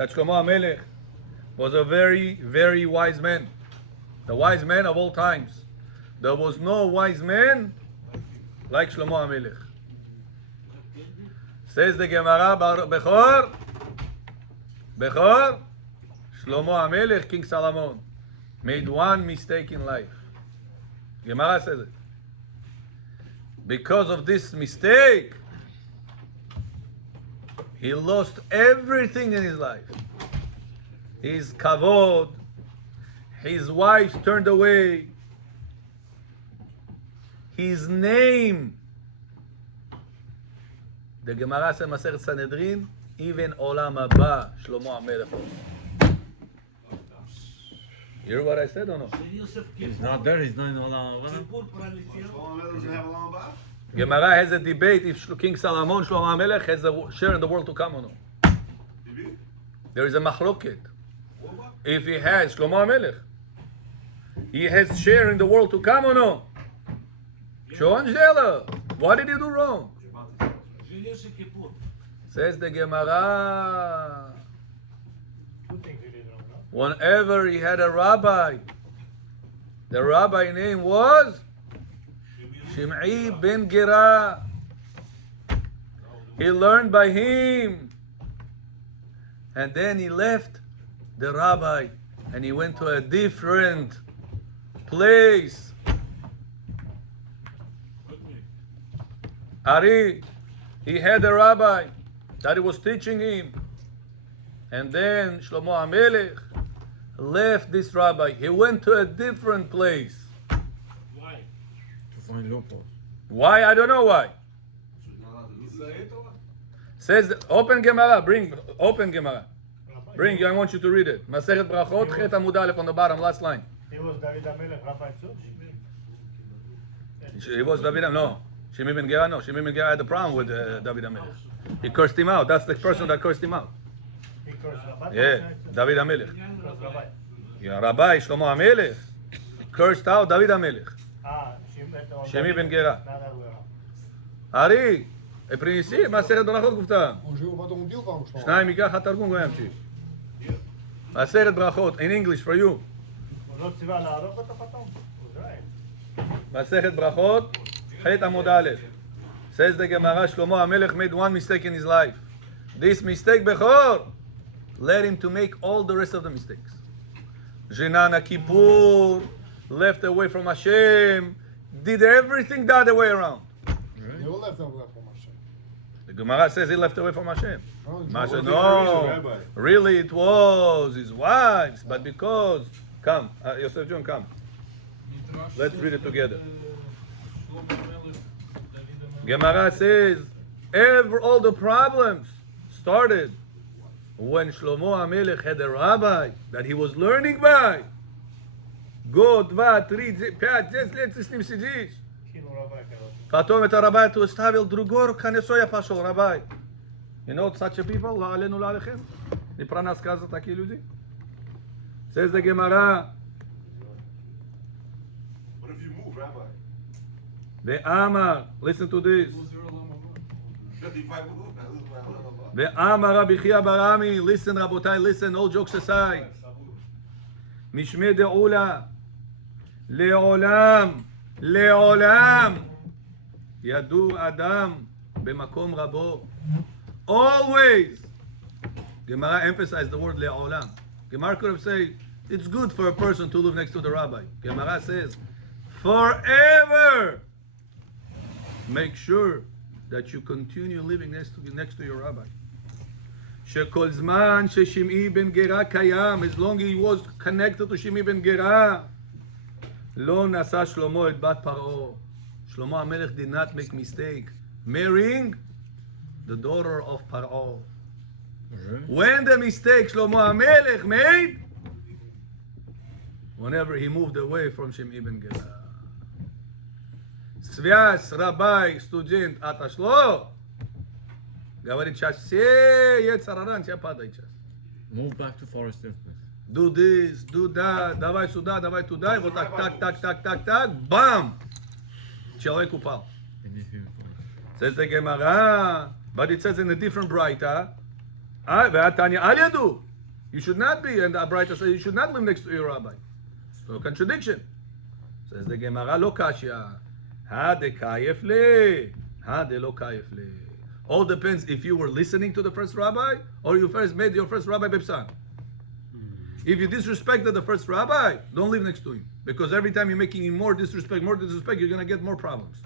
that Shlomo HaMelech was a very, very wise man. The wise man of all times. There was no wise man like Shlomo HaMelech. Says the Gemara, Bechor, Shlomo HaMelech, King Solomon, made one mistake in life. Gemara says it. Because of this mistake, he lost everything in his life. His kavod, his wife turned away, his name. The Gemara says, Masechet Sanhedrin, even Olam Haba, Shlomo HaMelech. Hear what I said or no? He's not there, he's not in Olam Haba. Gemara has a debate if King Solomon, Shlomo HaMelech, has a share in the world to come or no. There is a machloket. If he has, Shlomo HaMelech, he has share in the world to come or no? Shoan Zela, what did he do wrong? Says the Gemara, whenever he had a rabbi, the rabbi name was Shim'i ben Gera. He learned by him. And then he left the rabbi and he went to a different place. Ari, he had a rabbi that he was teaching him. And then Shlomo HaMelech left this rabbi. He went to a different place. Why? To find loopholes. Why? I don't know why. Says, open Gemara, open Gemara. Bring, I want you to read it. Masechet Brachot, Chet Amud Aleph on the bottom, last line. He was David HaMelech, Rabbi too? He was David HaMelech, no. Shimi ben Gera, no. Shimi ben Gera had a problem with David HaMelech. He cursed him out. That's the person that cursed him out. He cursed Rabbi? Yeah, David HaMelech. Cursed Rabbi. Yeah, Rabbi Shlomo HaMelech cursed out David HaMelech. Shimi ben Gera. Ari, принеси מסכת ברכות כופתה. שניים ייקח התרגום גם ימשיך. מסכת ברכות, in English for you. מסכת ברכות, ח' עמוד א'. Says the Gemara, Shlomo HaMelech made one mistake in his life. This mistake, Bechor, led him to make all the rest of the mistakes. Jinana Kippur, left away from Hashem, did everything the other way around. The Gemara says he left away from Hashem. Masha, no, really it was his wives, but because, come, Yosef John, come. Let's read it together. Gemara says, all the problems started when Shlomo HaMelech had a rabbi that he was learning by. Go, 2, 3, 5, 10 лет с ним сидишь. Потом это рабай tu оставил другого, конечно, я пошел, рабай. You know such a people? La alenu la alechem. Не про нас сказано такие люди. Says the Gemara. What if you move, Rabbi? The Amar, listen to this. The Amar Rabbi Chia Barami, listen Rabotai, listen, all jokes aside. Mishmei De'ula, Le'olam, Le'olam, Yadu Adam, B'makom Rabo. Always. Gemara emphasized the word Le'olam. Gemara could have said, it's good for a person to live next to the rabbi. Gemara says, forever. Make sure that you continue living next to your rabbi. Shekol zman sheshim'i ben Gera kayam, as long as he was connected to Shim'i ben Gera, lo nasa Shlomo et bat Paro. Shlomo HaMelech did not make mistake marrying the daughter of Paro. When the mistake Shlomo HaMelech made, whenever he moved away from Shim'i ben Gera. Связь, рабай, студент отошло, говорит, сейчас все яйцараран тебя падает сейчас. Move back to Forest Earth. Do this, do that, давай сюда, давай туда, и вот так, бам! Человек упал. Says the Gemara, but it says in a different braita, והתניא אל ידעו, You should not be. And the Braita says you should not live next to your rabbi. So contradiction. Says the Gemara, lo kashya. Ha de kayef le. Ha de lo kayef le. All depends if you were listening to the first rabbi or you first made your first rabbi bepsan. If you disrespected the first rabbi, don't live next to him. Because every time you're making him more disrespect, you're going to get more problems.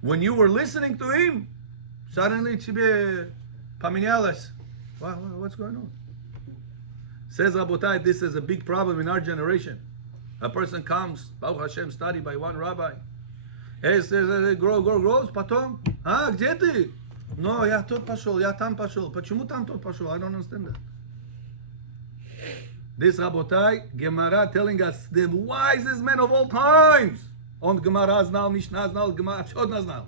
When you were listening to him, suddenly Paminyales. What's going on? Says Rabotai, this is a big problem in our generation. A person comes, Baruch Hashem, study by one rabbi. Hey, says, grows, потом. Где ты? No, я тут пошел, я там пошел. Почему там тут пошел? I don't understand that. This Rabotai, Gemara telling us the wisest man of all times. On Gemara znal, Mishnah znal, Gemara всё знал.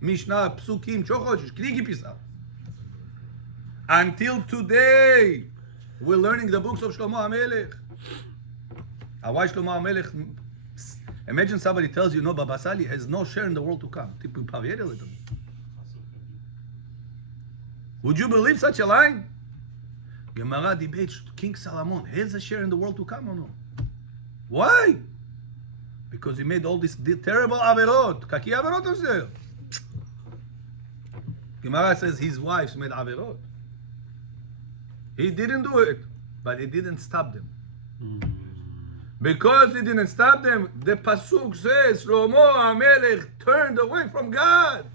Mishnah, Psukim, что хочешь, книги писал. Until today, we're learning the books of Shlomo HaMelech. Why Shlomo HaMelech? Imagine somebody tells you, no, Baba Sali has no share in the world to come. Would you believe such a line? Gemara debates King Solomon has a share in the world to come or no? Why? Because he made all these terrible averot. Kaki averot is there. Gemara says his wives made averot. He didn't do it, but he didn't stop them. Because he didn't stop them, the pasuk says Shlomo HaMelech turned away from God.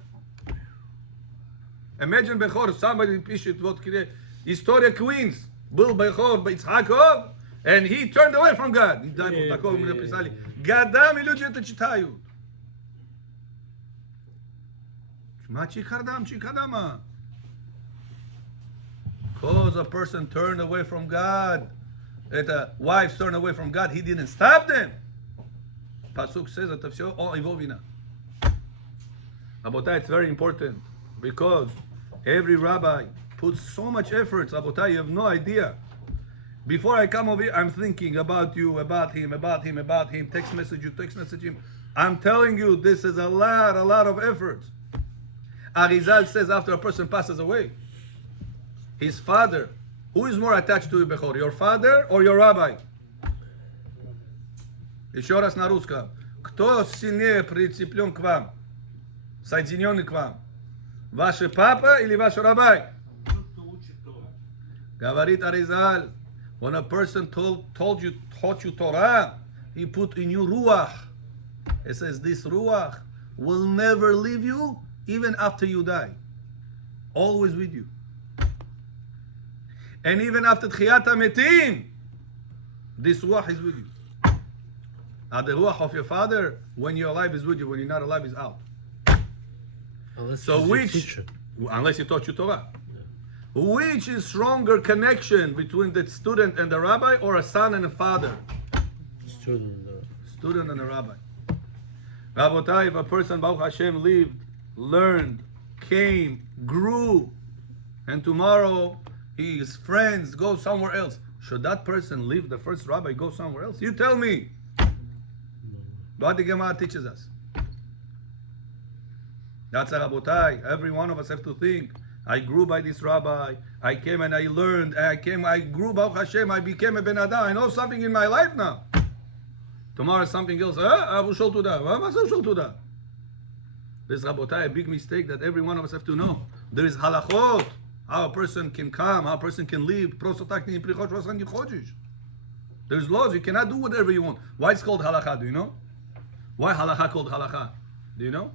Imagine Bechor, somebody pishit what kire. Historia Queens, Bill Bechor, Yitzhakov, and he turned away from God. Gadam и люди это читают. Because a person turned away from God, that a wife turned away from God, he didn't stop them. Pasuk says that его вина. Rabotai, it's very important because every rabbi puts so much effort. Rabotai, you have no idea. Before I come over here, I'm thinking about you, about him, text message him. I'm telling you, this is a lot of effort. Arizal says after a person passes away, his father, who is more attached to you, Bechor, your father or your rabbi? Еще раз на русском. Кто сильнее прицеплен к вам? Соединенный к вам? Ваш папа или ваш рабай? Говорит Arizal, when a person taught you Torah, he put in you ruach. It says this ruach will never leave you even after you die. Always with you. And even after Tchiyat HaMetim, this ruach is with you. Now the ruach of your father, when you're alive, is with you. When you're not alive, is out. Unless he taught you Torah. Which is stronger connection between the student and the rabbi, or a son and a father? Student and a rabbi. Rabotai, if a person, Baruch Hashem, lived, learned, came, grew, and tomorrow his friends go somewhere else, should that person leave the first rabbi, go somewhere else? You tell me. What the Gemara teaches us. That's a Rabotai. Every one of us have to think. I grew by this rabbi. I came and I learned. I grew, Baruch Hashem. I became a Ben Adam. I know something in my life now. Tomorrow something else. This Rabotai, a big mistake that every one of us have to know. There is halachot. How a person can come, how a person can live. There's laws. You cannot do whatever you want. Why it's called halakha? Do you know? Why halakha called halakha? Do you know?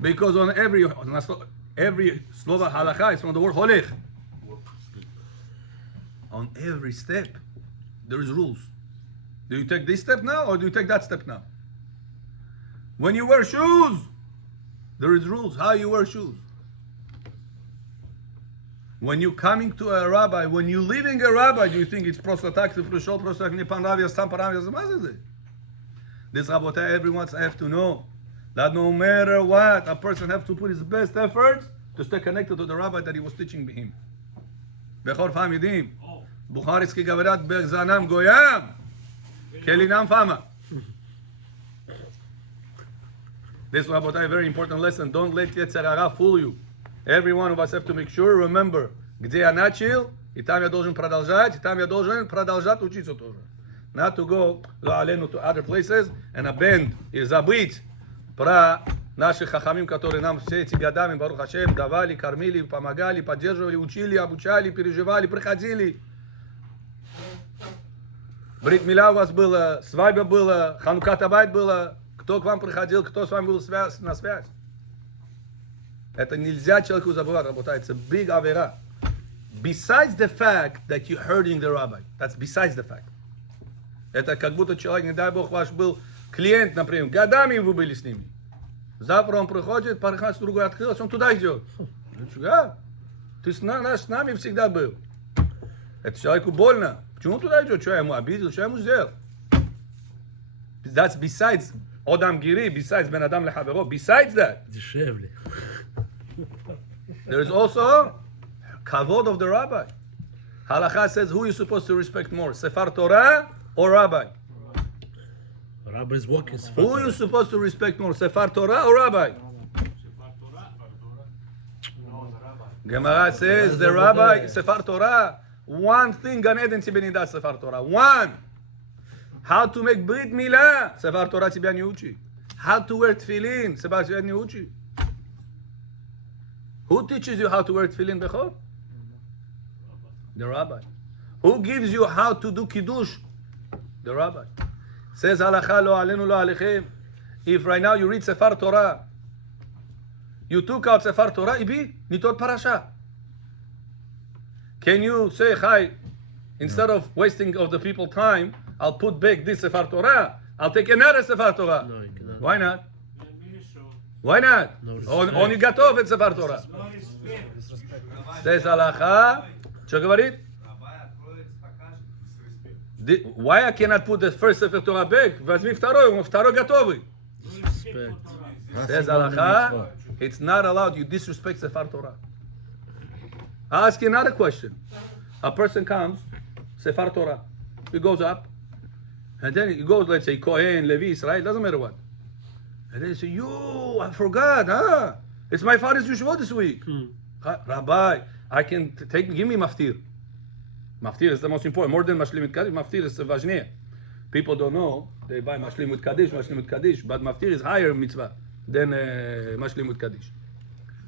Because on every slova halakha is from the word holech. On every step, there is rules. Do you take this step now or do you take that step now? When you wear shoes, there is rules how you wear shoes. When you're coming to a rabbi, when you're leaving a rabbi, do you think it's prostatak, frushol, prostak, nipanravia, stamparavia? This Rabotai, everyone have to know that no matter what, a person have to put his best efforts to stay connected to the rabbi that he was teaching him. Bechor famidim, Bukhariski gavarat be'zanam goyam, kelinam fama. This Rabotai, very important lesson. Don't let Yetzer Hara fool you. Every one of us have to make sure, remember, где я начал, и там я должен продолжать, и там я должен продолжать учиться тоже. Not to go to other places and abandon и забыть про наших хахамим, которые нам все эти годами, Барух Хашем, давали, кормили, помогали, поддерживали, учили, обучали, переживали, приходили. Брит Миля у вас было, свадьба была, Ханукат Абайт было. Кто к вам приходил, кто с вами был на связь. Это нельзя человеку забывать, работает. It's a big авера. Besides the fact that you're hurting the rabbi. That's besides the fact. Это как будто человек, не дай Бог, ваш был клиент, например, годами вы были с ними. Завтра он приходит, парахат другой открылся, он туда идет. Ты с нами всегда был. Это человеку больно. Почему он туда идет? Что я ему обидел? Что я ему сделал? That's besides Odam Giri, besides Ben Adam Lehavero. Besides that, דשבלי. there is also kavod of the rabbi. Halacha says who you're supposed to respect more, Sefer Torah or rabbi? Rabbi is walking. Who are you supposed to respect more, Sefer Torah or rabbi? Gemara says the rabbi, Sefer Torah. One thing Gan Eden тебе не даст Sefer Torah. One. How to make Brit Milah, Sefer Torah тебя не учи. How to wear tefillin, Sefer Torah не учи. Who teaches you how to wear tefillin, Bechor? The rabbi. Who gives you how to do kiddush? The rabbi. Says halacha lo alenu lo alechem. If right now you read Sefer Torah, you took out Sefer Torah, ibi nitot parasha. Can you say, hi, instead of wasting of the people time, I'll put back this Sefer Torah, I'll take another Sefer Torah. No, you cannot. Why not? Why not? No Он готов от Sefer Torah. Says halacha. Что говорит? Why I cannot put the first Sefer Torah back? Возьми второй, он второй готовый. Respect. Says halacha, it's not allowed. You disrespect Sefer Torah. I'll ask you another question. A person comes, Sefer Torah. He goes up, and then he goes, let's say, Kohen, Levi, Israel, doesn't matter what. And then he say, I forgot, huh? It's my father's Yeshua this week. Rabbi, I can give me maftir. Maftir is the most important, more than Mashlim Kaddish. Maftir is важнее. People don't know, they buy Mashlim Kaddish, but maftir is higher mitzvah than Mashlim Kaddish.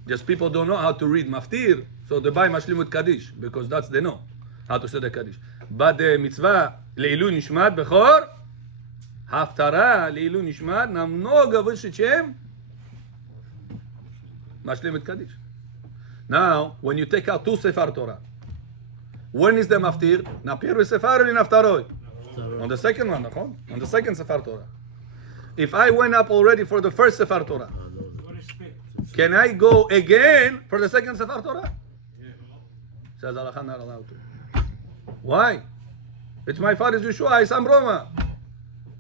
Just people don't know how to read maftir, so they buy Mashlim Kaddish, because that's they know how to say the Kaddish. But the mitzvah, Leilu Nishmat Bechor, Haftara, Leilu Nishmat, намного выше, чем Mashlim Kaddish. Now, when you take out two Sefer Torah, when is the maftir? Na первый Sefer или на второй? On the second one, on the second Sefer Torah. If I went up already for the first Sefer Torah, can I go again for the second Sefer Torah? Says halacha not allowed to. Why? It's my father's Yeshua, it's Ambroma.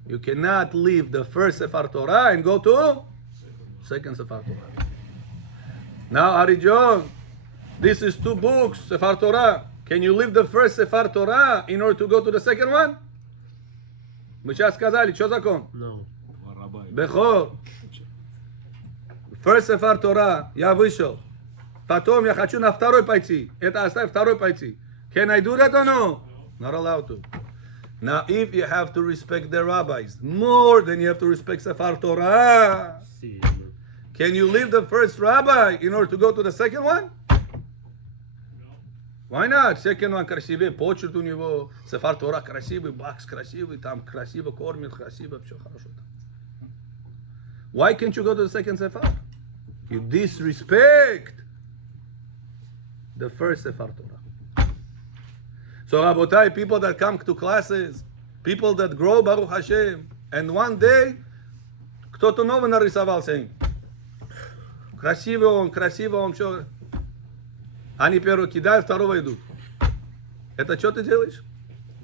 You cannot leave the first Sefer Torah and go to second Sefer Torah. Now, Ari John, this is two books, Sefer Torah. Can you leave the first Sefer Torah in order to go to the second one? Мы сейчас сказали, что закон? No. Бехор. First Sefer Torah, я вышел. Потом я хочу на второй пойти. Это оставь второй пойти. Can I do that or no? Not allowed to. Now, if you have to respect the rabbis more than you have to respect Sefer Torah, See, can you leave the first rabbi in order to go to the second one? Why not? Second one красивее, почерк у него, Сефар Тора красивый, бакс красивый, там красиво кормит, красиво, все хорошо там. Why can't you go to the second Sefar? You disrespect the first Sefar Torah. So Rabotai, people that come to classes, people that grow Baruch Hashem, and one day кто-то новый нарисовался им. Красиво он, все. Они первого кидают, второго идут. Это что ты делаешь?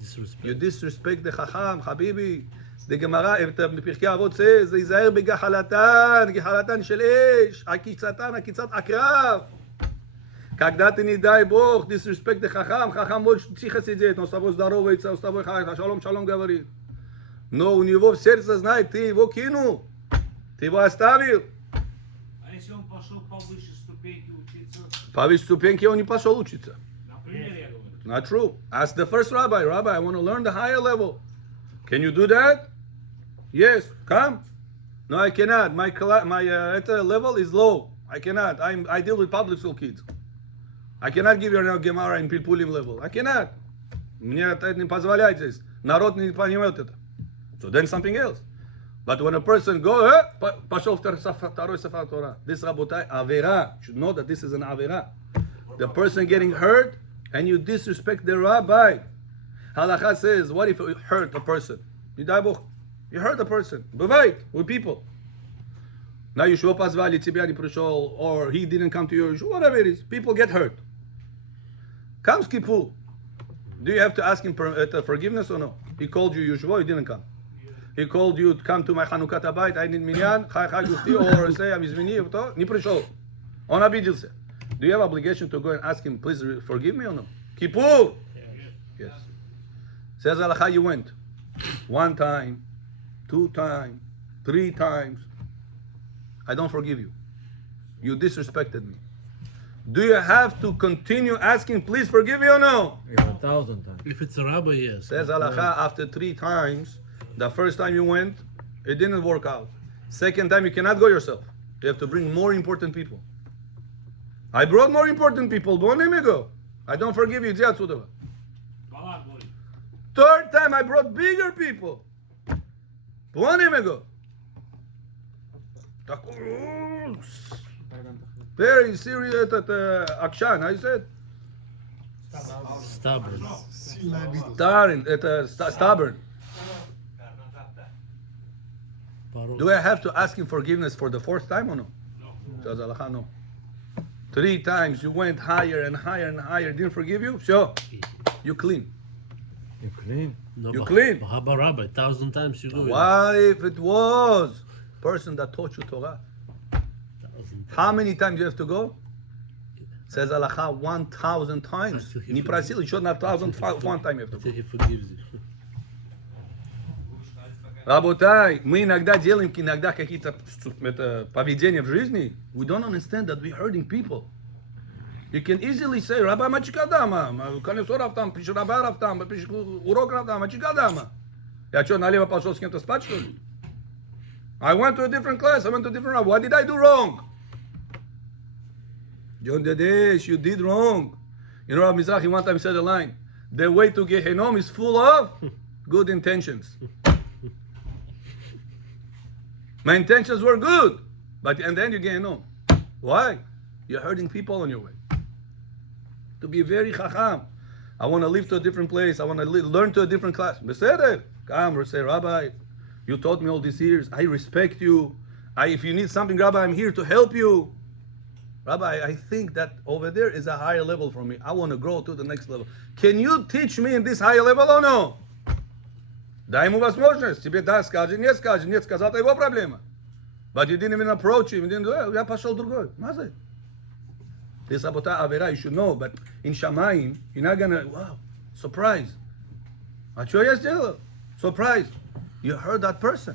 disrespect. You disrespect the Chacham, Habibi. The Gemara, בפרקי אבות says, זה ייזהר בגחלתן, גחלתן של אש, עקיצתן, עקיצת עקרב. Когда ты, не дай Бог, disrespect the Chacham, Chacham может тихо сидеть, он с тобой здоровается, он с тобой шалом говорит. Но у него в сердце знает, ты его кинул, ты его оставил. А если он пошел повыше ступеньки учиться? Повыше ступеньки он не пошел учиться. Not true. Ask the first rabbi, Rabbi, I want to learn the higher level. Can you do that? Yes, come. No, I cannot. My level is low. I cannot. I deal with public school kids. I cannot give you a Gemara in Pilpulim level. I cannot. Мне это не позволяет здесь. Народ не понимает это. So then something else. But when a person go, пошел второй Сефар Torah. This Rabotai, Avera. You should know that this is an Avera. The person getting hurt and you disrespect the rabbi. Halakha says, what if you hurt a person? You hurt a person. B'vait, with people. Now Yeshua позвали, тебя не пришел, or he didn't come to you, whatever it is. People get hurt. Comes Kippur. Do you have to ask him forgiveness or no? He called you Yeshua, he didn't come. He called you to come to my Chanukat Habayit, I need minyan, chai gufti, or say, המזמיני, не пришел. Он обиделся. Do you have obligation to go and ask him, please forgive me or no? Kippur! Yes. Says Halakha, you went. 1 time, 2 times, 3 times. I don't forgive you. You disrespected me. Do you have to continue asking, please forgive me or no? Yeah, 1,000 times. If it's a rabbi, yes. Says Halakha, after 3 times, the first time you went, it didn't work out. Second time, you cannot go yourself. You have to bring more important people. I brought more important people. I don't forgive you. Third time, I brought bigger people. Very serious action. I said. Stubborn. Stubborn. Baruch. Do I have to ask him forgiveness for the 4th time or no? Says Halakha, no. 3 times you went higher and higher and higher, didn't forgive you? Sure. You clean. You clean. No, You but- clean. but how about rabbi? 1,000 times you do it. What if it was person that taught you Torah? 1,000 How many times you have to go? Says Halakha 1,000 times. Until he Не просил, еще на 1,000, one time you have to Until go. he forgives you. Работай, мы иногда делаем иногда какие-то поведения в жизни. We don't understand that we're hurting people. You can easily say, Rabbi, мачикадама, колесо рафтам, пиши раба рафтам, пиши урок рафтам, мачикадама. Я что, налево пошел с кем-то спать, что ли? I went to a different class, I went to a different rabbi. What did I do wrong? John Dedesh, you did wrong. You know, Rabbi Mizrahi one time said a line, the way to Gehenom is full of good intentions. My intentions were good, but and then you Gehenom. Why? You're hurting people on your way. To be very chacham. I want to live to a different place. I want to learn to a different class. Beseder. Come or say, Rabbi, you taught me all these years. I respect you. If you need something, Rabbi, I'm here to help you. Rabbi, I think that over there is a higher level for me. I want to grow to the next level. Can you teach me in this higher level or no? Дай ему возможность. Тебе да, скажи, нет, скажи. Нет, сказал, это его проблема. But you didn't even approach him. You didn't do it. Я пошел другой. Мазай. This Abota Avera, you should know, but in Shamayim, you're not gonna, wow, surprise. А что я сделал? Surprise. You heard that person.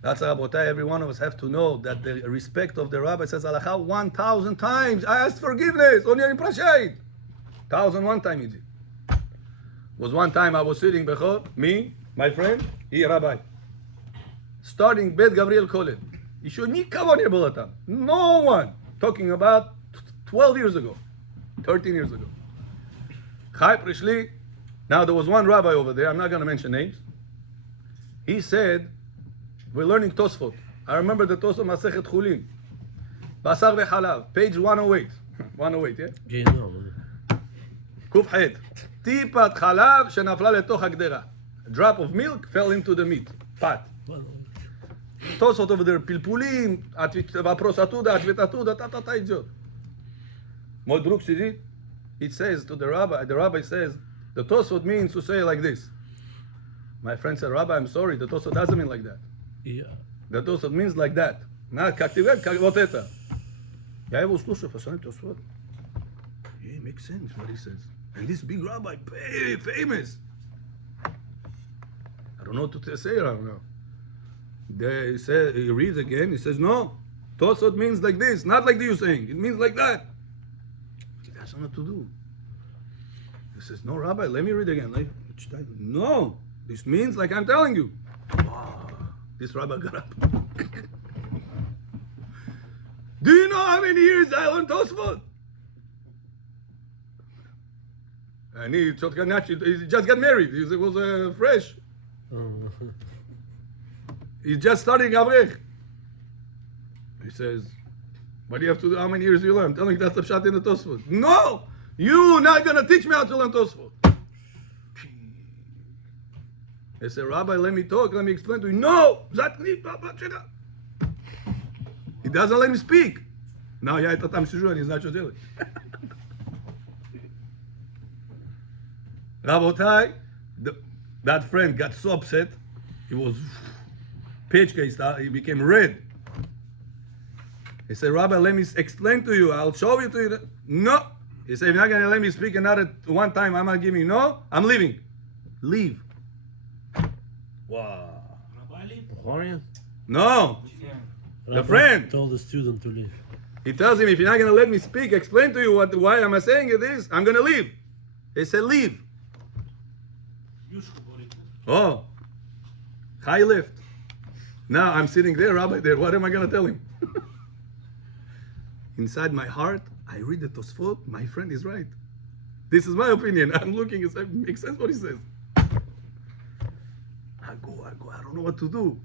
That's Rabotai, every one of us have to know that the respect of the rabbi says, Halakha 1,000 times. I asked forgiveness. Он не прощает. 1,001 time is it. Was one time I was sitting bechor, me, my friend, he rabbi. Starting Bet Gabriel Kolel. Еще никого не было там. No one. Talking about 12 years ago. 13 years ago. Chai Prishli. Now there was one rabbi over there, I'm not going to mention names. He said, we're learning Tosfot. I remember the Tosfot Masechet Chulin. Basar v'chalav, page 108. 108, yeah? Gehenom. קוף ח' טיפת חלב שנפלה לתוך הגדרה. A drop of milk fell into the meat. Pot. תוספות over there, פלפולים, вопрос оттуда, ответ оттуда, та-та-та идет. Мой друг сидит, it says to the rabbi says, the Tosfot means to say like this. My friend said, Rabbi, I'm sorry, the Tosfot doesn't mean like that. Yeah. The Tosfot means like that. Not как ты говоришь, как вот это. Я его слушаю, посмотрю, Tosfot. Yeah, it makes sense what he says. And this big rabbi, very famous. I don't know what to say right now. He reads again, he says, no, Tosfot means like this, not like you're saying. It means like that. don't know what to do. He says, no, Rabbi, let me read again. No, this means like I'm telling you. Wow. This Rabbi got up. Do you know how many years I learned Tosfot? And he just got married. He was fresh. He's just starting Avrech. He says, what do you have to do? How many years do you learn? I'm telling you that's the shot in the Tosfot. No! You're not going to teach me how to learn Tosfot. He said, Rabbi, let me talk. Let me explain to you. No! He doesn't let me speak. Now, я это там сижу, не знаю, что делать. Rabotai, that friend got so upset. He was pechka, he became red. He said, Rabbi, let me explain to you. I'll show you to you. No. He said, if you're not going to let me speak another one time, I'm not giving you. No, I'm leaving. Leave. Wow. Bukharian? No. The friend told the student to leave. He tells him, if you're not going to let me speak, explain to you why am I saying this, I'm going to leave. He said, leave. Oh. High lift. Now I'm sitting there, Rabbi there. What am I going to tell him? Inside my heart, I read the Tosfot. My friend is right. This is my opinion. I'm looking, it makes sense what he says. I go. I don't know what to do.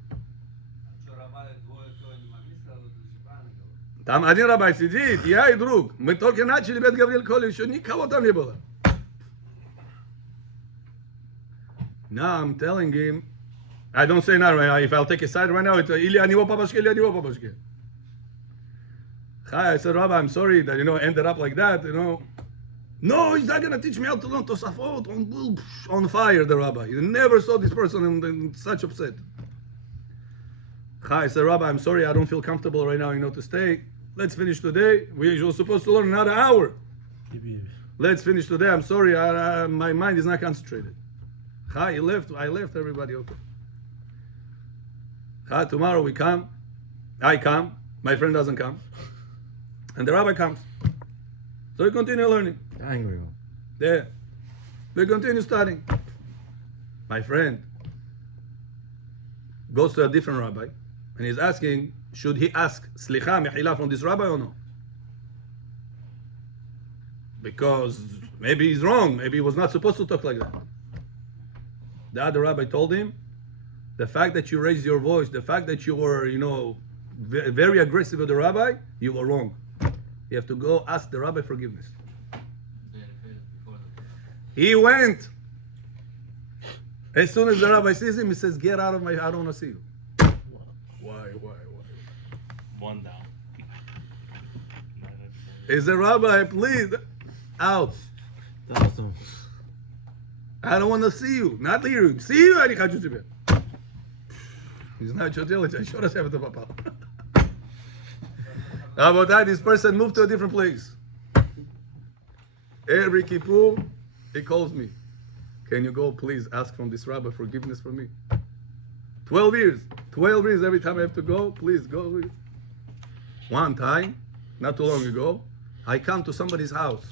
Там один рабай сидит, я и друг. Мы только начали Бет Гавриэль Коле, еще никого там не было. Now I'm telling him, I don't say now, right? If I'll take a side right now, it's или они его по башке, или они его по башке. I said, Rabbi, I'm sorry that, ended up like that, No, he's not going to teach me how to learn Tosafot. On fire, the Rabbi. He never saw this person in such upset. I said, Rabbi, I'm sorry, I don't feel comfortable right now, to stay. Let's finish today. We were supposed to learn another hour. Let's finish today. I'm sorry, my mind is not concentrated. He left. I left everybody. Okay. Tomorrow we come. I come. My friend doesn't come. And the Rabbi comes. So we continue learning. Angry. There. We continue studying. My friend goes to a different rabbi and he's asking, should he ask Slicha, Mehila from this rabbi or no? Because maybe he's wrong. Maybe he was not supposed to talk like that. The other rabbi told him, the fact that you raised your voice, the fact that you were, very aggressive with the rabbi, you were wrong. You have to go ask the rabbi forgiveness. He went. As soon as the rabbi sees him, he says, get out of I don't want to see you. Why? One down. Is the rabbi, please, out. Awesome. I don't want to see you. Not hear you. See you, אני хочу тебя. Не знаю, что делать, еще раз я в это попал. About that, this person moved to a different place. Every Kippur, he calls me. Can you go please ask from this rabbi forgiveness for me? 12 years. 12 years every time I have to go. Please go. One time, not too long ago, I come to somebody's house.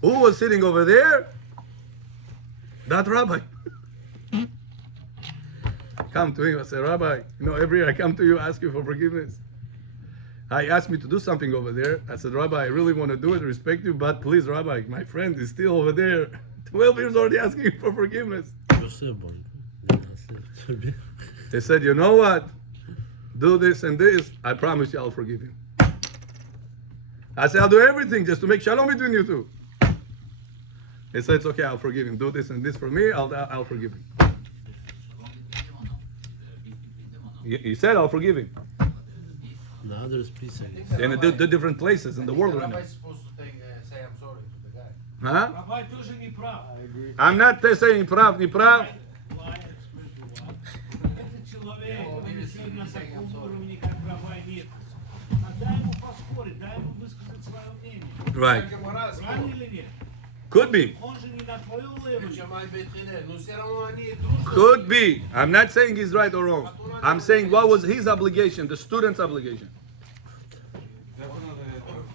Who was sitting over there? That rabbi. Come to him. I say, Rabbi, every year I come to you, ask you for forgiveness. I asked me to do something over there. I said, Rabbi, I really want to do it, respect you, but please, Rabbi, my friend is still over there. 12 years already asking for forgiveness. He said, you know what? Do this and this. I promise you I'll forgive him. I said, I'll do everything just to make shalom between you two. He said, it's okay, I'll forgive him. Do this and this for me, I'll forgive him. He said, I'll forgive him. Now there's peace. In the different places in the world right now. Supposed to say I'm sorry to the guy. Huh? Rabbi тоже не прав. I'm not saying прав, не прав. Этот человек, он не на таком уровне, как Rabbi нет. Дай ему поспорить, дай ему высказать свое мнение. Right. Правильно или нет? Could be. Он же не на твоем уровне. Ну все равно они дружат. Could be. I'm not saying he's right or wrong. I'm saying what was his obligation, the student's obligation.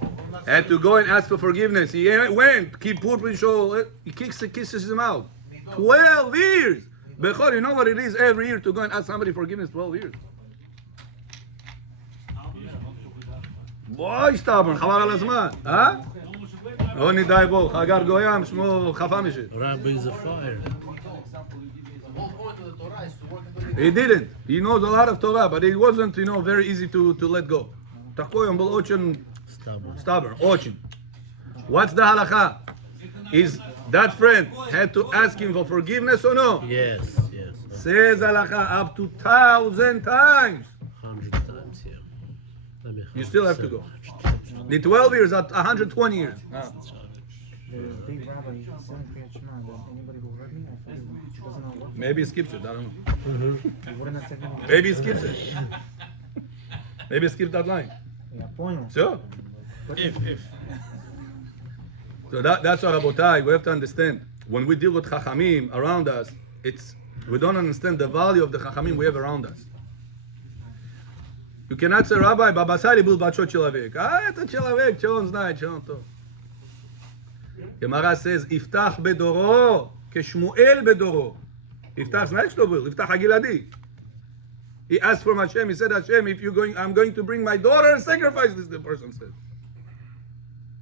Он нас Had to go and ask for forgiveness. He went. He kisses him out. 12 years. Bechor, you know what it is every year to go and ask somebody forgiveness? 12 years. בואי stubborn, חבל על הזמן, אה? רוני די בוא, חגר גוים, שמו חפה משל. Rabbi is a fire. The whole point of the Torah is to work with He didn't. He knows a lot of Torah, but it wasn't, very easy to let go. Такой он был очень stubborn, очень. What's the halakha? Is that friend had to ask him for forgiveness or no? Yes, yes. Says halakha up to 1,000 times. 100 times, yeah. You still have to go. The 12 years at 120 years. The big rabbi saying Kriyat Shema that anybody who hurt me, I fight him. Doesn't know what. Maybe he skips it, I don't know. He wouldn't have taken it. Maybe he skips it. Maybe he skipped that line. Yeah, point. So, so that's what Rabotai, we have to understand. When we deal with Chachamim around us, we don't understand the value of the Chachamim we have around us. You cannot say, Rabbi, Baba Sali был большой человек. Это человек, что он знает, что он то. Gemara says, Iftach bedoro, keshmuel bedoro. Iftach, знаешь, что был? Iftach Agiladi. He asked from Hashem, he said, Hashem, I'm going to bring my daughter and sacrifice this, the person said.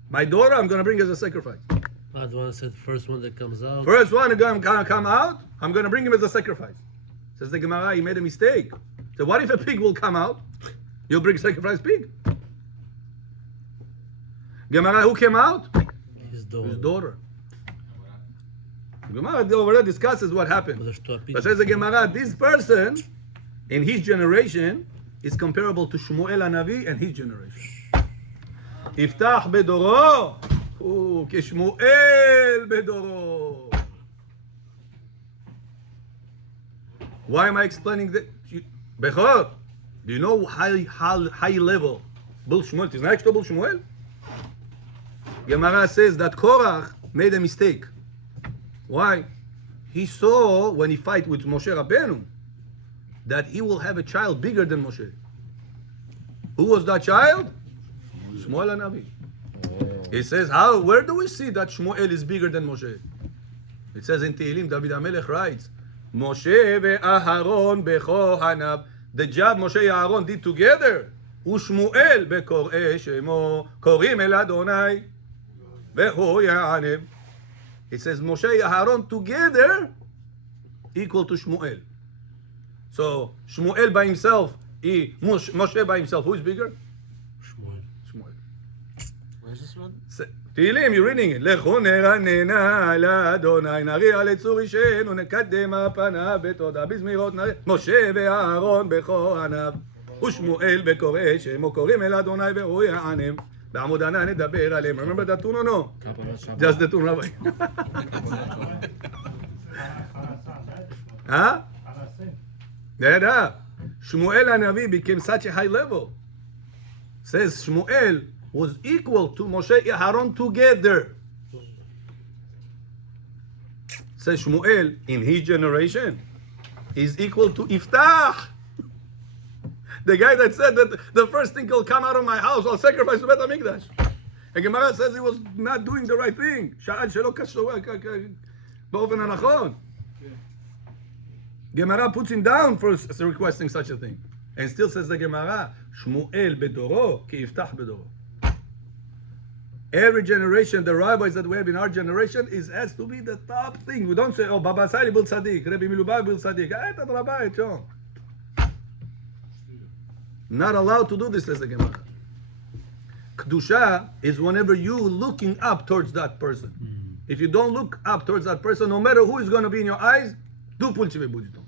My daughter, I'm going to bring as a sacrifice. But the one said first one that comes out. First one going to come out, I'm going to bring him as a sacrifice. Says the Gemara, he made a mistake. So what if a pig will come out? You'll bring sacrifice pig. Gemara, who came out? His daughter. His daughter. Gemara over there discusses what happened. But there's two But says the Gemara, this person in his generation is comparable to Shmuel HaNavi and his generation. Iftach bedoro, keshmuel bedoro. Why am I explaining that? Bechor, do you know high level? Bul Shmuel, is not Bul Shmuel? Gemara says that Korach made a mistake. Why? He saw when he fight with Moshe Rabbeinu that he will have a child bigger than Moshe. Who was that child? Shmuel HaNavi. He says, where do we see that Shmuel is bigger than Moshe? It says in Tehillim, David HaMelech writes, Moshe ve'Aharon bechohanav. The job Moshe and Aaron did together. Ushmuel bekor'e shemo korim el Adonai ve'hu ya'anev. It says Moshe and Aaron together equal to Shmuel. So Shmuel by himself, Moshe by himself, who is bigger? Shmuel. Where's this one? Tehillim, you're reading it. לכו נרננה לאדוני, נריע לצור אישנו, נקדם הפניו בתודה, בזמירות נריע. משה ואהרון בכהניו, ושמואל בקורא שמו קוראים אל אדוני והוא יענם. בעמוד ענן נדבר עליהם. Remember that tune or no? Just the tune, Rabbi. Huh? Yeah. Shmuel HaNavi became such a high level. Says Shmuel was equal to Moshe and Aaron together. Says Shmuel, in his generation, is equal to Iftach. The guy that said that the first thing will come out of my house, I'll sacrifice to Bet HaMikdash. And Gemara says he was not doing the right thing. שאל שלא קשור באופן הנכון. Gemara puts him down for requesting such a thing. And still says the Gemara, Shmuel bedoro ki Iftach bedoro. Every generation, the rabbis that we have in our generation has to be the top thing. We don't say, oh, Baba Sali bil Tzaddik, Rabbi Milubai bil Tzaddik. Not allowed to do this, says the Gemara. Kedusha is whenever you looking up towards that person. If you don't look up towards that person, no matter who is going to be in your eyes, do pulchi vebudito.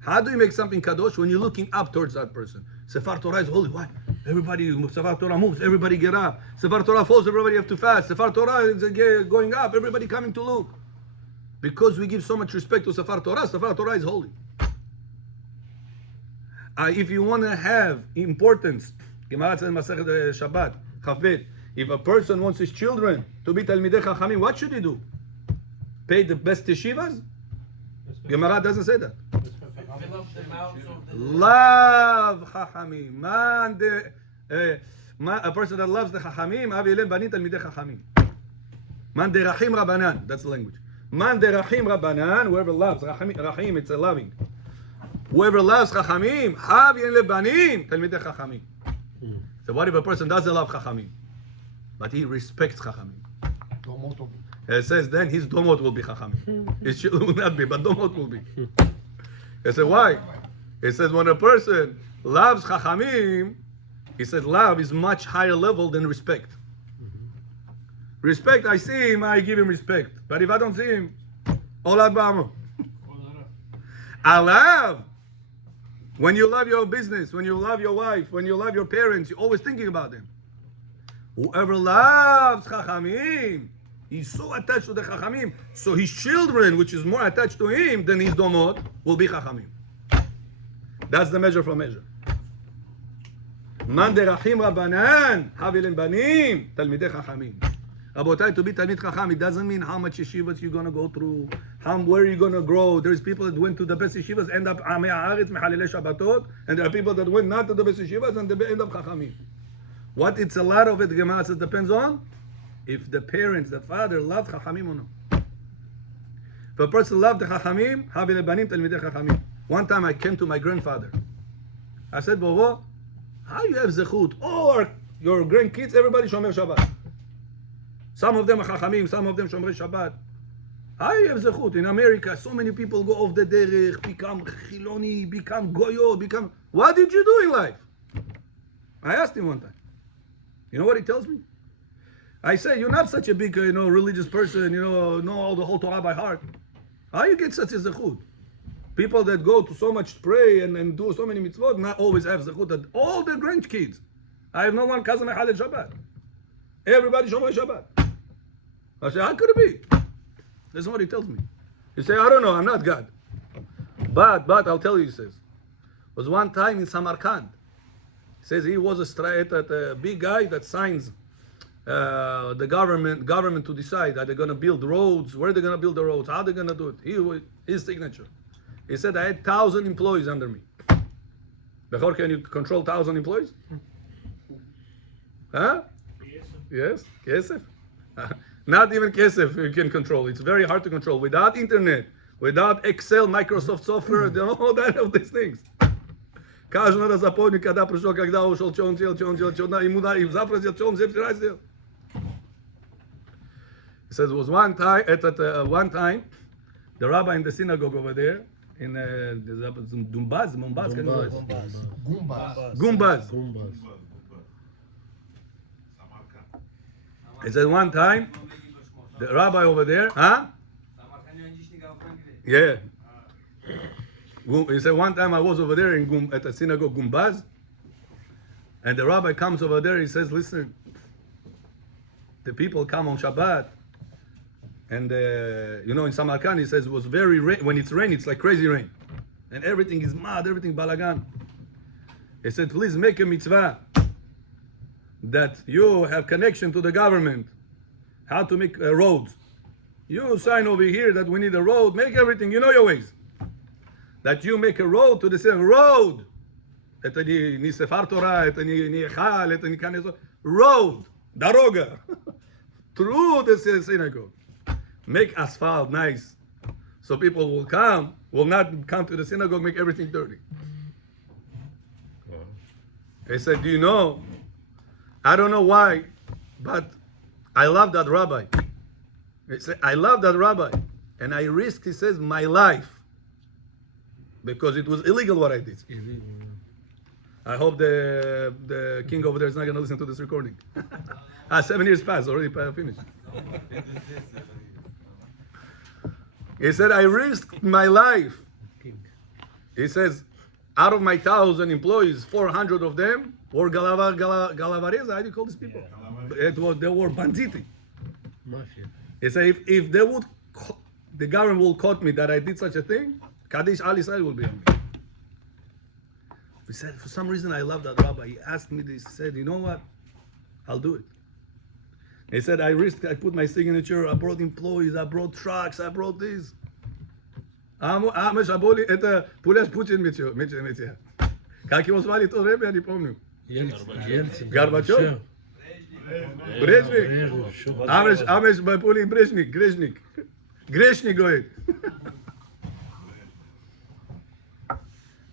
How do you make something kadosh when you're looking up towards that person? Sefer Torah is holy. Why? Everybody, Sefer Torah moves. Everybody get up. Sefer Torah falls. Everybody have to fast. Sefer Torah is going up. Everybody coming to look. Because we give so much respect to Sefer Torah is holy. If you want to have importance, Gemara says in Masechet Shabbat, Chavbet, if a person wants his children to be Talmidei Chachamim, what should he do? Pay the best yeshivas? Gemara doesn't say that. Fill up the mouths of the Love Chachamim. Man A person that loves the Chachamim, Avi Elem Banim Talmidei Chachamim. Man derachim Rabbanan, that's the language. Man derachim Rabbanan, whoever loves, Rahim, it's a loving. Whoever loves Chachamim, Avi Elem Banim Talmidei Chachamim. So what if a person doesn't love Chachamim, but he respects Chachamim? It says then his domot will be Chachamim. His children will not be, but domot will be. He said why? He says when a person loves Chachamim, he said love is much higher level than respect. Respect, I see him, I give him respect. But if I don't see him, Olad Ba'amo. I love. When you love your business, when you love your wife, when you love your parents, you're always thinking about them. Whoever loves Chachamim, he's so attached to the Chachamim, so his children, which is more attached to him than his domot, will be Chachamim. That's the measure for measure. Man derachim Rabbanan, Havilim Banim, Talmidei Chachamim. Abotai, to be Talmid Chacham, it doesn't mean how much yeshivas you're going to go through, where you're going to grow. There's people that went to the best yeshivas, end up Amei Haaretz, Mehalelei Shabbatot, and there are people that went not to the best yeshivas, and they end up Chachamim. What it's a lot of it, Gemara says, depends on if the parents, the father, loved Chachamim or not. If a person loved the Chachamim, Havilim Banim, Talmidei Chachamim. One time I came to my grandfather. I said, Bobo, how you have zechut? Or your grandkids, everybody Shomer Shabbat. Some of them are Chachamim, some of them Shomer Shabbat. How you have zechut? In America, so many people go off the derech, become Chiloni, become Goyo, become... What did you do in life? I asked him one time. You know what he tells me? I say, you're not such a big, religious person, know all the whole Torah by heart. How you get such a zechut? People that go to so much pray and do so many mitzvot, not always have zechut. That all their grandkids. I have no one cousin Mehalel Shabbat. Everybody Shomer Shabbat. I say, how could it be? That's what he tells me. He say, I don't know, I'm not God. But I'll tell you, he says. Was one time in Samarkand. He says he was a big guy that signs the government to decide are they going to build roads, where they're going to build the roads, how they're going to do it. His signature. He said, I had 1,000 employees under me. Bechor, can you control 1,000 employees? Huh? Yes, kesef. Not even kesef you can control. It's very hard to control. Without internet, without Excel, Microsoft software, all that of these things. Каждый раз запомни, когда пришел, когда ушел, что он делал, ему завтра сделал, что он вчера сделал. He says, it was one time, the rabbi in the synagogue over there, in Gumbaz. He said one time, the rabbi over there, Yeah. He said one time I was over there at the synagogue Gumbaz, and the rabbi comes over there. He says, "Listen, the people come on Shabbat, and in Samarkand, he says it was very when it's rain, it's like crazy rain, and everything is mud, everything balagan." He said, "Please make a mitzvah that you have connection to the government, how to make roads. You sign over here that we need a road. Make everything. You know your ways." That you make a road to the same road. Road, daroga, through the synagogue. Make asphalt nice, so people will not come to the synagogue, make everything dirty. He said, do you know, I don't know why, but I love that rabbi. He said, I love that rabbi, and I risked, he says, my life, because it was illegal what I did. I hope the king over there is not going to listen to this recording. 7 years passed, already finished. He said, I risked my life. He says, out of my 1,000 employees, 400 of them were galavareza. How do you call these people? They were banditi. Mafia. He said, if they would, the government will caught me that I did such a thing, Kaddish Al Israel will be on me. He said, for some reason, I love that rabbi. He asked me this. He said, you know what? I'll do it. He said, I put my signature. I brought employees. I brought trucks. I brought this. Как его звали, то Ребе, я не помню. Yeltsin. Gorbachev? Brezhnev? Amesh by pulling Brezhnev. Greshnik goit.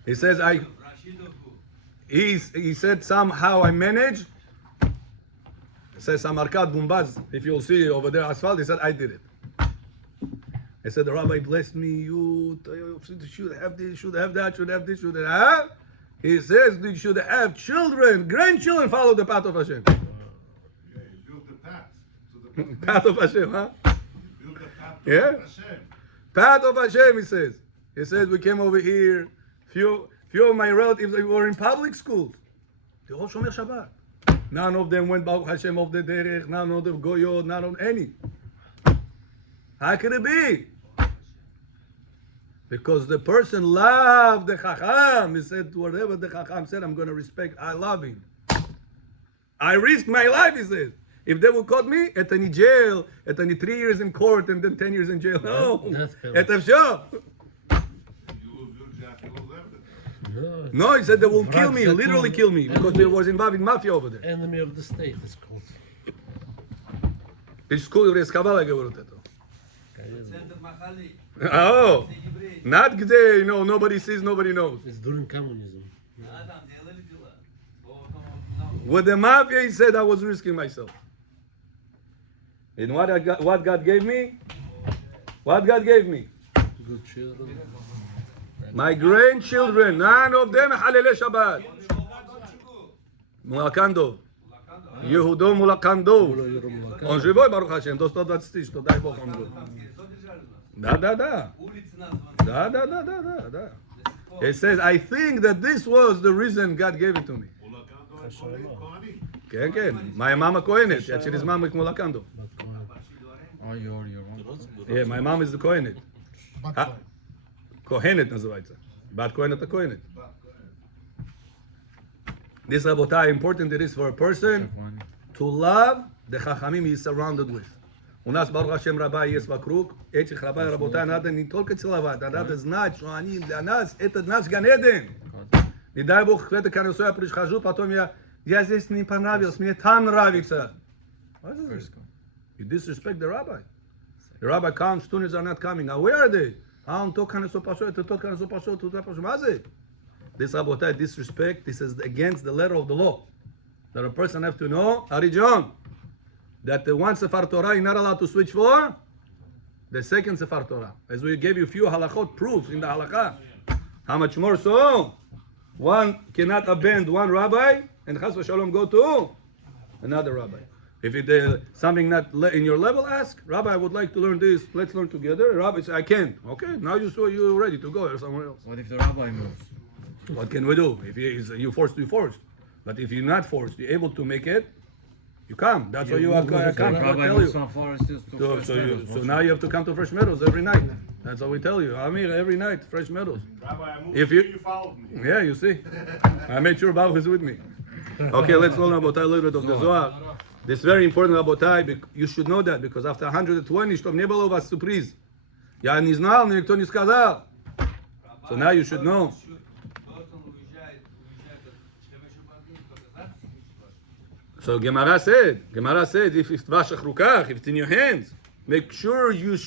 He says, he said somehow I managed. He says Samarkand Bumbaz, if you'll see over there asphalt, he said I did it. He said the rabbi blessed me, you should have this, should have that, should have this, should have. He says you should have children, grandchildren follow the path of Hashem. Yeah, you build the path to the Path of Hashem, huh? build the path Yeah? to Hashem. Path of Hashem, he says. He says we came over here, few of my relatives were in public schools. They all Shomer Shabbat. None of them went Baruch Hashem of the derech, none of them goyot, none of any. How could it be? Because the person loved the Chacham. He said, whatever the Chacham said, I'm going to respect. I love him. I risked my life, he says. If they would caught me, at any jail, at any 3 years in court, and then 10 years in jail. No. At a show. You will build that, you will live it. No, he said they will kill me, literally kill me, because they was involved in mafia over there. Enemy of the state is called. It's cool, Reskabala говорит это. Oh, not где, nobody sees, nobody knows. It's during communism. With the mafia, he said I was risking myself. And what God gave me? What God gave me? Good children. My grandchildren, none of them Halele Shabbat. Mulakando. Yehudo Mulakando. Он живой, Baruch Hashem, до 120, что дай Бог он будет. Да. It says, I think that this was the reason God gave it to me. כן. My mama Kohenet. She's mama Mulakando. Oh, your Yeah, my mom is the Kohenet. Kohenet называется. Bat Kohenet, the Kohenet. This Rabotai, important it is for a person to love the Chachamim he is surrounded with. У нас, Baruch Hashem, Rabbi есть вокруг. Этих Rabbi, Rabotai, надо не только целовать, а надо знать, что они для нас, это наш Ганеден. Не дай Бог, в это колесо я прихожу, потом я здесь не понравился, мне там нравится. You disrespect the rabbi. The rabbi comes, students are not coming. Now, where are they? Тот колесо пошел, это тот колесо пошел, туда пошел. This Rabotai, disrespect, this is against the letter of the law. That a person have to know, Arijon, that the one Sefer Torah you're not allowed to switch for the second Sefer Torah. As we gave you a few halachot proofs in the halakha. How much more so? One cannot abandon one rabbi and chas v'shalom go to another rabbi. If it's something not in your level, ask, Rabbi, I would like to learn this. Let's learn together. Rabbi says, I can't. Okay, now you're ready to go or somewhere else. What if the rabbi moves? What can we do? If you're forced, you're forced. But if you're not forced, you're able to make it, you come. That's why you come. I Rabbi tell moves you. from Forest Hills to Fresh Meadows. So now you have to come to Fresh Meadows every night. That's what we tell you. I mean, every night, Fresh Meadows. Rabbi, I moved If you, you- you followed me. Yeah, you see. I made sure Baruch is with me. Okay, let's learn Rabotai a little bit of the Zohar. This is very important, Rabotai. You should know that because after 120, чтобы не было у вас сюрприз. Я не знал, мне никто не сказал. So now you should know. So Gemara said, if it's vashach rukach, if it's in your hands, make sure you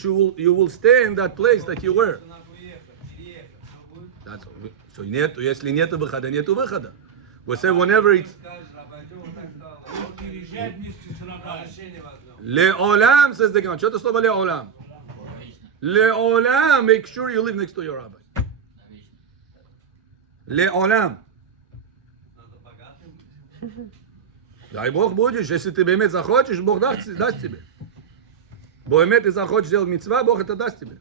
will stay in that place that you were. That's, so если нету выхода, нету выхода. We say whenever it's Переезжать вместе с рабами. Le'olam, says the Gemara. Что это слово le'olam? Le'olam, make sure you live next to your rabbi. Le'olam. Дай Бог будешь, если ты באמת захочешь, Бог даст тебе. באמת ты захочешь сделать митцва, Бог это даст тебе.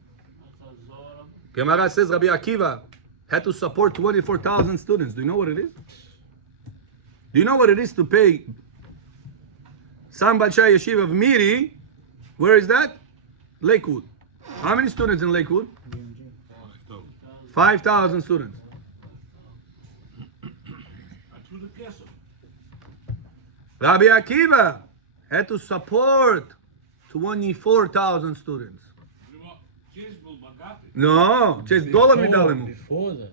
Gemara says Rabbi Akiva had to support 24,000 students. Do you know what it is? Do you know what it is to pay Sam Balshai Yeshiva of Miri? Where is that? Lakewood. How many students in Lakewood? 5,000 students. Отсюда кесов. Rabbi Akiva had to support 24,000 students. Честь был богатый. No, just dollar me dal ему. Before that.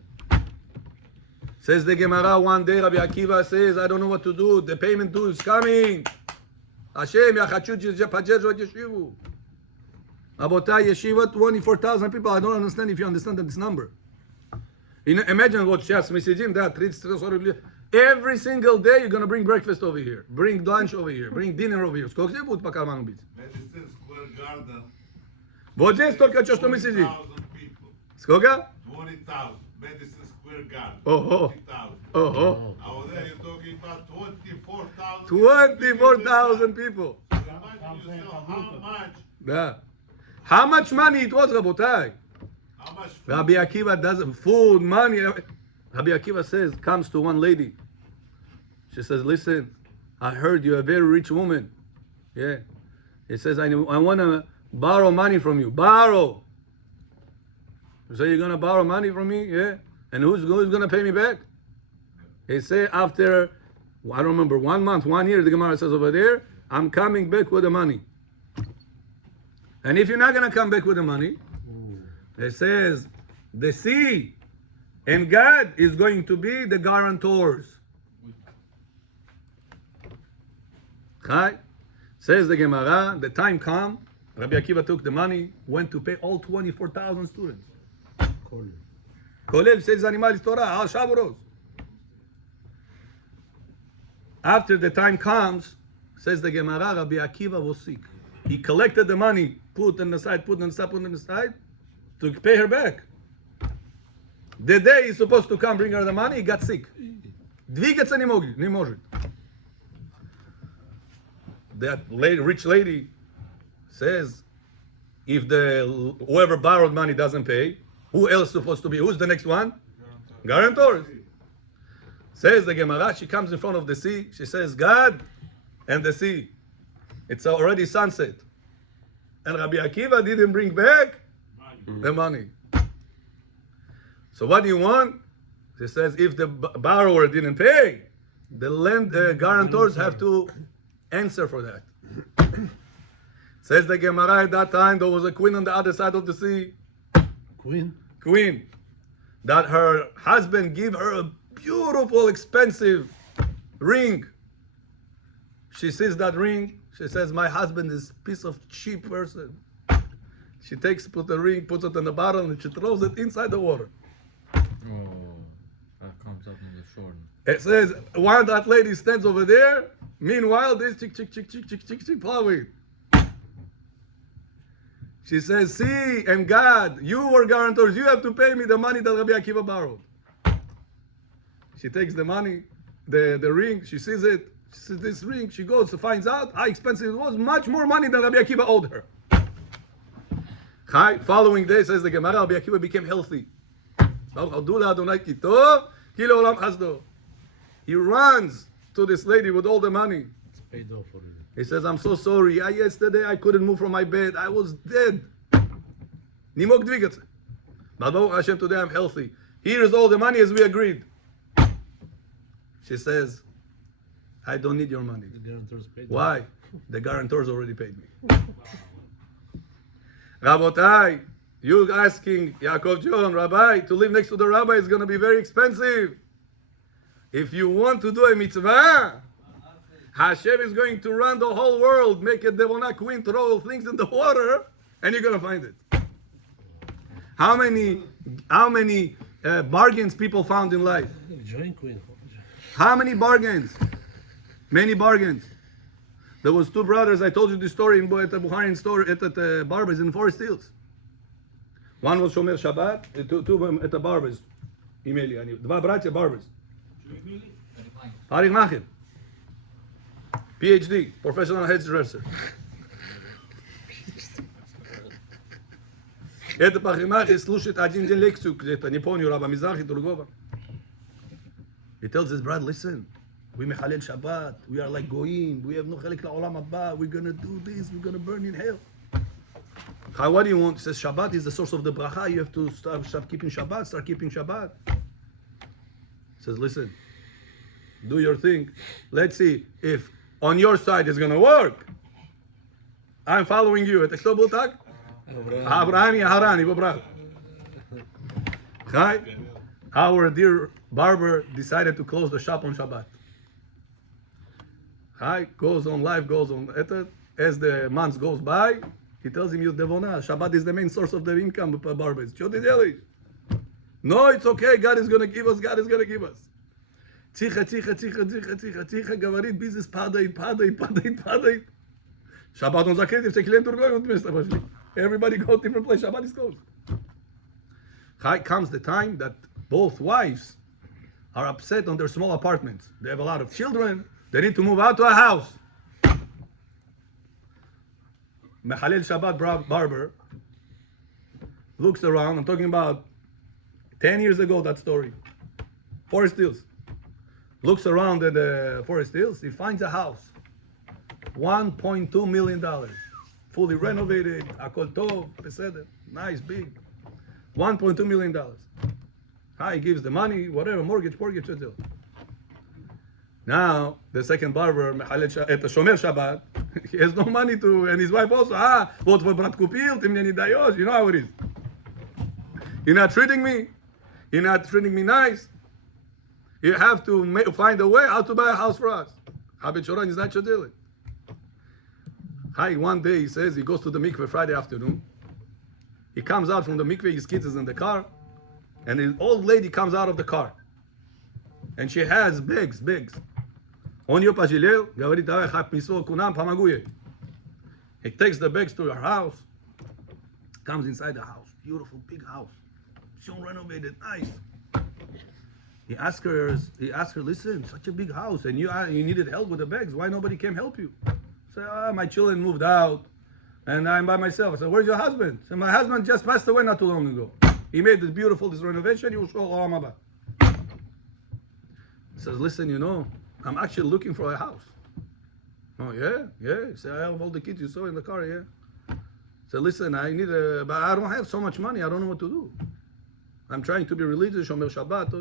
Says the Gemara, one day Rabbi Akiva says, I don't know what to do. The payment due is coming. Hashem, Yachachu, Pajejo, Yeshivu. Abotai, Yeshiva, 24,000 people. I don't understand if you understand this number. Imagine what Shas Mesidim, that every single day you're going to bring breakfast over here, bring lunch over here, bring dinner over here. Сколько будет пока ману бить? Madison Square Garden. Вот здесь только что мы сидим. 20,000 people. Сколько? 20,000. Madison Square Garden. Oh, 20,000. oh. Over there you're talking about 24,000. 24,000 people. Imagine yourself how much. Yeah. How much money it was, Rabotai? How much food? Rabbi Akiva doesn't, food, money. Rabbi Akiva says, comes to one lady. She says, listen, I heard you're a very rich woman. Yeah. He says, I want to borrow money from you. Borrow. So you're going to borrow money from me? Yeah. And who's going to pay me back? He said, after, I don't remember, 1 month, 1 year, the Gemara says over there, I'm coming back with the money. And if you're not going to come back with the money, it says, the sea and God is going to be the guarantors. Right? Says the Gemara, the time come, Rabbi Akiva took the money, went to pay all 24,000 students. כולל שש animals Torah, al Shavuos. After the time comes, says the Gemara, Rabbi Akiva was sick. He collected the money, put on the side, to pay her back. The day he's supposed to come bring her the money, he got sick. Двигаться не может. That rich lady says, if whoever borrowed money doesn't pay, who else is supposed to be? Who's the next one? Guarantors. Says the Gemara, she comes in front of the sea, she says, God and the sea. It's already sunset. And Rabbi Akiva didn't bring back the money. So what do you want? She says, if the borrower didn't pay, the guarantors have to answer for that. Says the Gemara, at that time there was a queen on the other side of the sea. Queen. That her husband gave her a beautiful, expensive ring. She sees that ring. She says, my husband is a piece of cheap person. She put the ring, puts it in the bottle, and she throws it inside the water. Oh, that comes up on the shore. It says, while that lady stands over there, meanwhile, this chick plowing. She says, see, and God, you were guarantors. You have to pay me the money that Rabbi Akiva borrowed. She takes the money, the ring, she sees it. She sees this ring, she goes, finds out how expensive it was, much more money than Rabbi Akiva owed her. Following day, says the Gemara, Rabbi Akiva became healthy. He runs to this lady with all the money. It's paid off already. He says, I'm so sorry. Yesterday I couldn't move from my bed. I was dead. Nimok dvigatse. But Baruch Hashem, today I'm healthy. Here is all the money as we agreed. She says, I don't need your money. The guarantors paid. Why? The guarantors already paid me. Rabotai, you asking Yaakov John, Rabbi, to live next to the rabbi is going to be very expensive. If you want to do a mitzvah, Hashem is going to run the whole world, make a Devona queen throw things in the water, and you're going to find it. How many bargains people found in life? Join Queen. How many bargains? Many bargains. There was two brothers, I told you this story at the Bukharian store, at the barbers in Forest Hills. One was Shomer Shabbat, two at the barbers. Два братья barbers. Parich Macher. PhD, professional hairdresser. Это Parich слушает один день лекцию где-то, не помню, Раба Мизрахи, другого. He tells his brother, listen, we mechalel Shabbat, we are like goyim, we have no chelik la'olam haba, we're gonna do this, we're gonna burn in hell. What do you want? He says Shabbat is the source of the bracha, you have to start keeping Shabbat, start keeping Shabbat. He says, listen, do your thing. Let's see if on your side it's gonna work. I'm following you. At кто был так? Abraham Yaharani, Bobrad. Our dear barber decided to close the shop on Shabbat. Goes on, life goes on. As the months goes by, he tells him, Devona, Shabbat is the main source of the income of barbers. No, it's okay. God is going to give us. God is going to give us. Tzicha, gavarit, business, padait. Shabbat on Zakrit, if they claim to go, everybody go to different place. Shabbat is closed. Comes the time that both wives are upset on their small apartments. They have a lot of children. They need to move out to a house. Mechalel Shabbat barber looks around. I'm talking about 10 years ago, that story. Forest Hills. Looks around at the Forest Hills. He finds a house. $1.2 million. Fully renovated. Akol tov, beseder. Nice, big. $1.2 million. He gives the money, whatever, mortgage. Now, the second barber, at the Shomer Shabbat, he has no money to, and his wife also, what for brat kupil, timneni dayos, you know how it is. You're not treating me. You're not treating me nice. You have to find a way how to buy a house for us. Habit Shoran is not your deal. One day he says he goes to the mikveh Friday afternoon. He comes out from the mikveh, his kids is in the car, and the old lady comes out of the car. And she has bags. He takes the bags to her house, comes inside the house, beautiful big house, so renovated, nice. He asked her, listen, such a big house, and you needed help with the bags. Why nobody came help you? Say, my children moved out, and I'm by myself. I said, where's your husband? I said, my husband just passed away not too long ago. He made this renovation. He will show Olam Haba. He says, listen, I'm actually looking for a house. Oh, yeah? He said, I have all the kids you saw in the car, yeah? He said, listen, but I don't have so much money. I don't know what to do. I'm trying to be religious, Shomer Shabbat.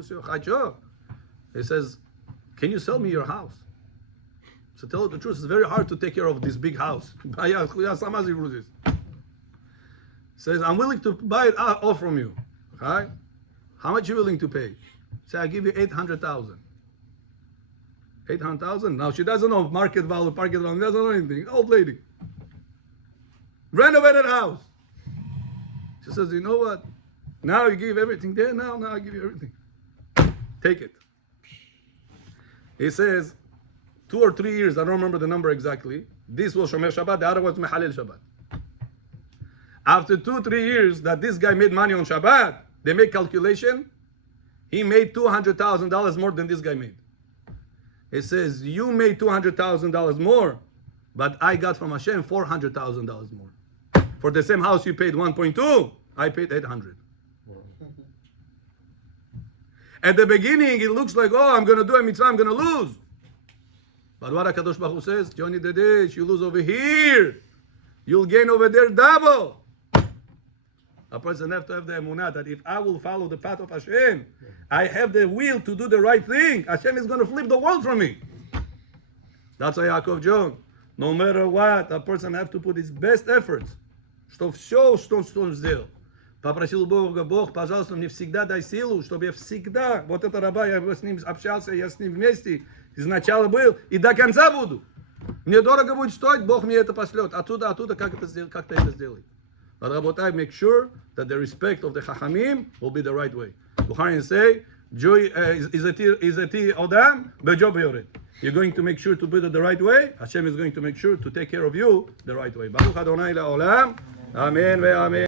He says, can you sell me your house? So tell you the truth, it's very hard to take care of this big house. He says, I'm willing to buy it off from you. Right? How much are you willing to pay? Say, I'll give you 800,000. 800,000? Now she doesn't know market value, doesn't know anything. Old lady. Renovated house. She says, you know what? Now you give everything there, now I give you everything. Take it. He says, 2 or 3 years, I don't remember the number exactly. This was Shomer Shabbat, the other was Mechalel Shabbat. After 2-3 years that this guy made money on Shabbat, they make calculation, he made $200,000 more than this guy made. He says, you made $200,000 more, but I got from Hashem $400,000 more. For the same house you paid 1.2, I paid 800. At the beginning, it looks like, I'm going to do a mitzvah, I'm going to lose. But what HaKadosh Baruch Hu says, Johnny Dedesh, you lose over here, you'll gain over there double. A person has to have the emunah that if I will follow the path of Hashem, I have the will to do the right thing. Hashem is going to flip the world from me. That's why Yaakov John, no matter what, a person has to put his best efforts. Что все, что сделал. Попросил Бога, Бог, пожалуйста, мне всегда дай силу, чтобы я всегда, вот это раба, я с ним общался, я с ним вместе, изначально был, и до конца буду. Мне дорого будет стоить, Бог мне это пошлет. Оттуда, как ты это сделай. But Rabotai, make sure that the respect of the Chachamim will be the right way. Bukhari say, Joy is a odam, bejo beyored. You're going to make sure to build it the right way. Hashem is going to make sure to take care of you the right way. Baruch Adonai la'olam. Amen ve'amen.